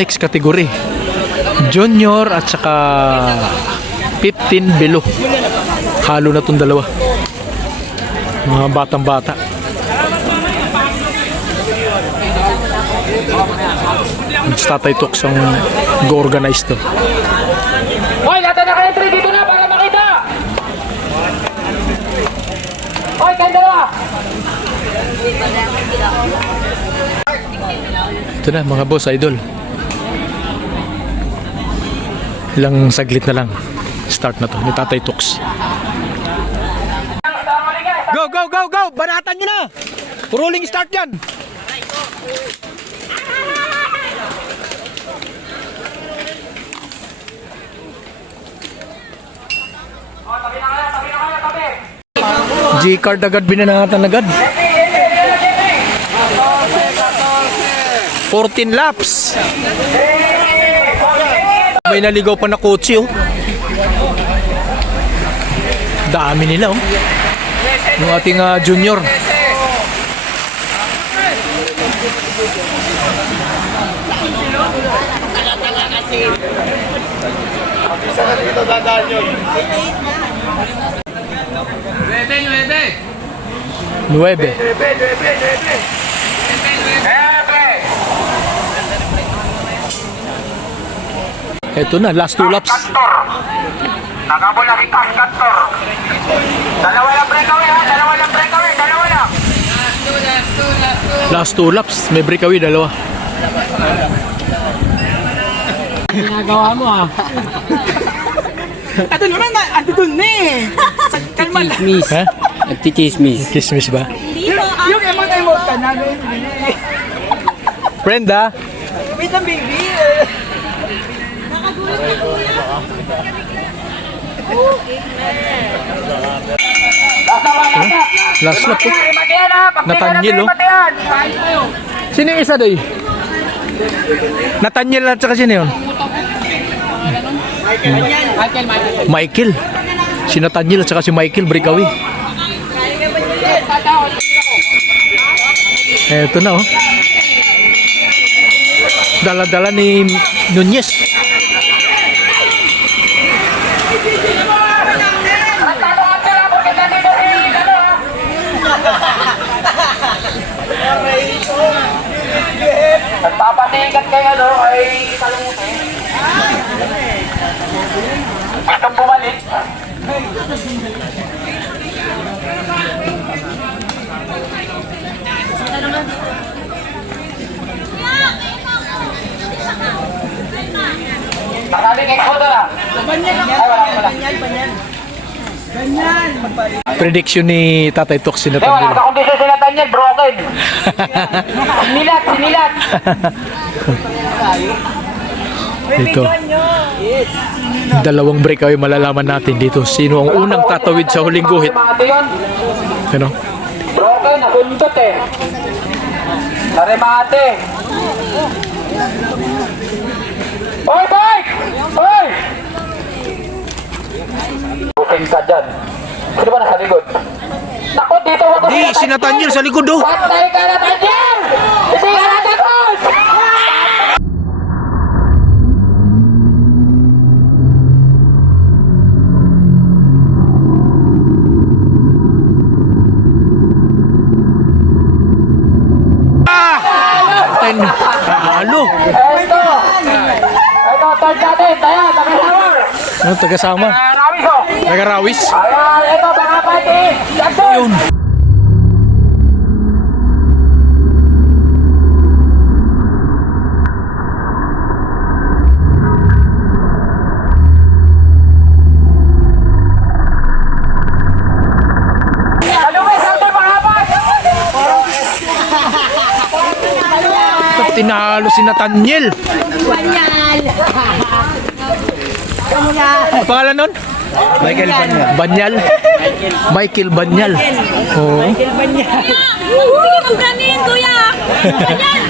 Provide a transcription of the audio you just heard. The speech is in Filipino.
Next category, junior at saka 15 below. Halo na tong dalawa. Mga batang bata. Tatay Talks ang go-organize to. Hoy, lahat na ka-entry dito na para makita! Hoy, kayo dalawa! Ito na mga boss, idol. Ilang saglit na lang. Start na to ni Tatay Talks. Go, go, go, go! Banatan nyo na! Rolling start yan! G-card agad, binanatan agad. 14 laps. May naligaw pa na kotse, oh. Dami nila, oh. Yung ating junior. Nueve. Ito na, last 2 laps. Nakabol na kita, Kantor. Dalawa lang breakaway, ha? Dalawa lang breakaway, dalawa lang. Last 2 laps, may breakaway, dalawa. Ginagawa mo ah. Ato naman na, ato dun na eh. Kalma lang. Chismis. Ha? Nagti-chismis. Kismis ba? Yung emote ka na. Brenda? Wait lang baby. Last lap, oh. Nathaniel, oh. Sino yung isa doy? Nathaniel at saka sino yun? Michael. Si Nathaniel at saka si Michael breakaway. Eto na, oh. Dala-dala ni Nunez. Nagpapatikat kayo, no? Ay, talungutin. Gustong bumalik. Maraming expo na. Prediction ni Tatay Talks si Wala Nathaniel. sa kondisyon si Nathaniel, broken. Sinilat. Dito. Dalawang breakaway malalaman natin dito. Sino ang unang tatawid sa huling guhit? Remate yun. Ano? Broken, nasundot eh. Naremate. Oy, bike! Oy! Booking ka dyan. Sino ba nasa likod? Naku, dito ako. Di, si Nathaniel sa likod, oh. Patay ka, Nathaniel! Hindi ka natakot! Halo. Ito, third natin. Tayo, taga-shower. Ano, taga-sama? Rawis, oh. Taga-rawis? Ayan, ito, mga pati. Jackson! Yun. Ano ba, sabi mga apat? Tinalo si Nathaniel. Banyal. Ang pangalan nun? Michael Banyal. Banyal? Michael Banyal. Oo. Banyal. Hindi ka maganin, kuya! Ganyan!